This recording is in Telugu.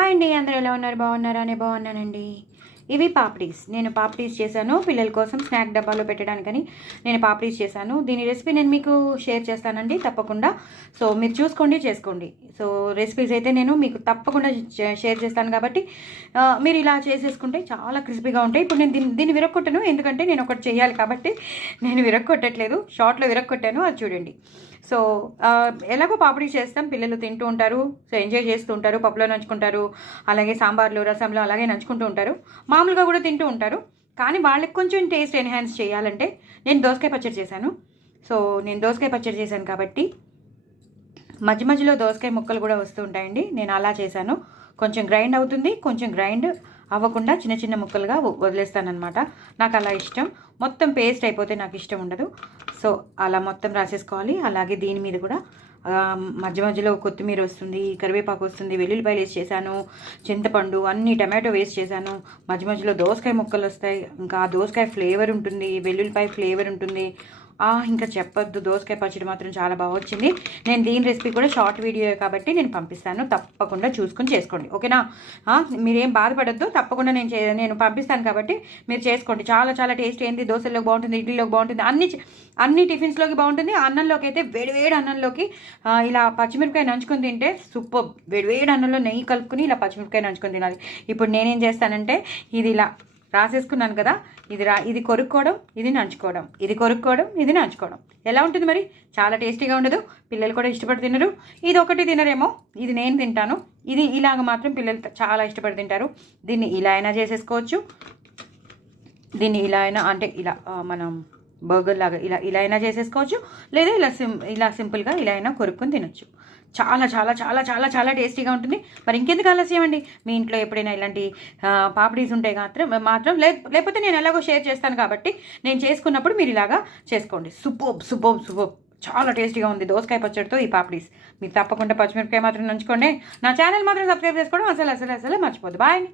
హాయ్ అండి, అందరూ ఎలా ఉన్నారు? బాగున్నారా? నేను బాగున్నానండి. ఇవి పాపడీస్. నేను పాపడీస్ చేశాను పిల్లల కోసం స్నాక్ డబ్బాలో పెట్టడానికని నేను పాపడీస్ చేశాను. దీని రెసిపీ నేను మీకు షేర్ చేస్తానండి తప్పకుండా. సో మీరు చూసుకోండి, చేసుకోండి. సో రెసిపీస్ అయితే నేను మీకు తప్పకుండా షేర్ చేస్తాను కాబట్టి మీరు ఇలా చేసేసుకుంటే చాలా క్రిస్పీగా ఉంటాయి. ఇప్పుడు నేను దీన్ని విరక్కొట్టను, ఎందుకంటే నేను ఒకటి చేయాలి కాబట్టి నేను విరక్కొట్టట్లేదు. షార్ట్లో విరక్కొట్టాను, అది చూడండి. సో ఎలాగో పాపడీ చేస్తాం, పిల్లలు తింటూ ఉంటారు, సో ఎంజాయ్ చేస్తూ ఉంటారు, పప్పులో నంచుకుంటారు, అలాగే సాంబార్లో రసంలో అలాగే నంచుకుంటూ ఉంటారు, మామూలుగా కూడా తింటూ ఉంటారు. కానీ వాళ్ళకి కొంచెం టేస్ట్ ఎన్హాన్స్ చేయాలంటే నేను దోసకాయ పచ్చడి చేశాను. సో నేను దోసకాయ పచ్చడి చేశాను కాబట్టి మధ్య మధ్యలో దోసకాయ ముక్కలు కూడా వస్తూ ఉంటాయండి. నేను అలా చేశాను. కొంచెం గ్రైండ్ అవుతుంది, కొంచెం గ్రైండ్ అవ్వకుండా చిన్న చిన్న ముక్కలుగా వదిలేస్తానమాట. నాకు అలా ఇష్టం. మొత్తం పేస్ట్ అయిపోతే నాకు ఇష్టం ఉండదు. సో అలా మొత్తం రాసేసుకోవాలి. అలాగే దీని మీద కూడా మధ్య మధ్యలో కొత్తిమీర వస్తుంది, కరివేపాకు వస్తుంది, వెల్లుల్లిపాయలు వేసి చేశాను, చింతపండు, అన్ని టమాటో వేస్ట్ చేశాను. మధ్య మధ్యలో దోసకాయ ముక్కలు వస్తాయి. ఇంకా ఆ దోసకాయ ఫ్లేవర్ ఉంటుంది, వెల్లుల్లిపాయ ఫ్లేవర్ ఉంటుంది. ఇంకా చెప్పొద్దు, దోసకాయ పచ్చడి మాత్రం చాలా బాగా వచ్చింది. నేను దీని రెసిపీ కూడా షార్ట్ వీడియో కాబట్టి నేను పంపిస్తాను, తప్పకుండా చూసుకొని చేసుకోండి, ఓకేనా? మీరేం బాధపడద్దు, తప్పకుండా నేను పంపిస్తాను కాబట్టి మీరు చేసుకోండి. చాలా చాలా టేస్ట్ ఏంది, దోశలోకి బాగుంటుంది, ఇడ్లీలోకి బాగుంటుంది, అన్ని టిఫిన్స్లోకి బాగుంటుంది. అన్నంలోకి అయితే వేడివేడి అన్నంలోకి ఇలా పచ్చిమిరపకాయ నంచుకొని తింటే సూపర్. వేడివేడి అన్నంలో నెయ్యి కలుపుకుని ఇలా పచ్చిమిరపకాయ నంచుకొని తినాలి. ఇప్పుడు నేనేం చేస్తానంటే ఇది ఇలా రాసేసుకున్నాను కదా, ఇది కొరుక్కోవడం, ఇది నంచుకోవడం, ఇది కొరుక్కోవడం, ఇది నంచుకోవడం. ఎలా ఉంటుంది మరి? చాలా టేస్టీగా ఉండదు? పిల్లలు కూడా ఇష్టపడి తినరు. ఇది ఒకటి తినరేమో, ఇది నేను తింటాను. ఇది ఇలాగ మాత్రం పిల్లలు చాలా ఇష్టపడి తింటారు. దీన్ని ఇలా అయినా చేసేసుకోవచ్చు, దీన్ని ఇలా అయినా, అంటే ఇలా మనం బర్గర్ లాగా ఇలా అయినా చేసేసుకోవచ్చు, లేదా ఇలా సింపుల్గా ఇలా అయినా కొరుక్కొని తినొచ్చు. చాలా చాలా చాలా చాలా చాలా టేస్టీగా ఉంటుంది. మరి ఇంకెందుకు ఆలస్యం అండి? మీ ఇంట్లో ఎప్పుడైనా ఇలాంటి పాపడీస్ ఉంటే మాత్రం లేకపోతే నేను ఎలాగో షేర్ చేస్తాను కాబట్టి నేను చేసుకున్నప్పుడు మీరు ఇలాగా చేసుకోండి. సూపర్ చాలా టేస్టీగా ఉంది దోసకాయ పచ్చడితో ఈ పాపడీస్. మీరు తప్పకుండా పచ్చిమిరపకాయ మాత్రం నంచుకోండి. నా ఛానల్ మాత్రం సబ్స్క్రైబ్ చేసుకోవడం అసలు మర్చిపోద్దు. బాయ్.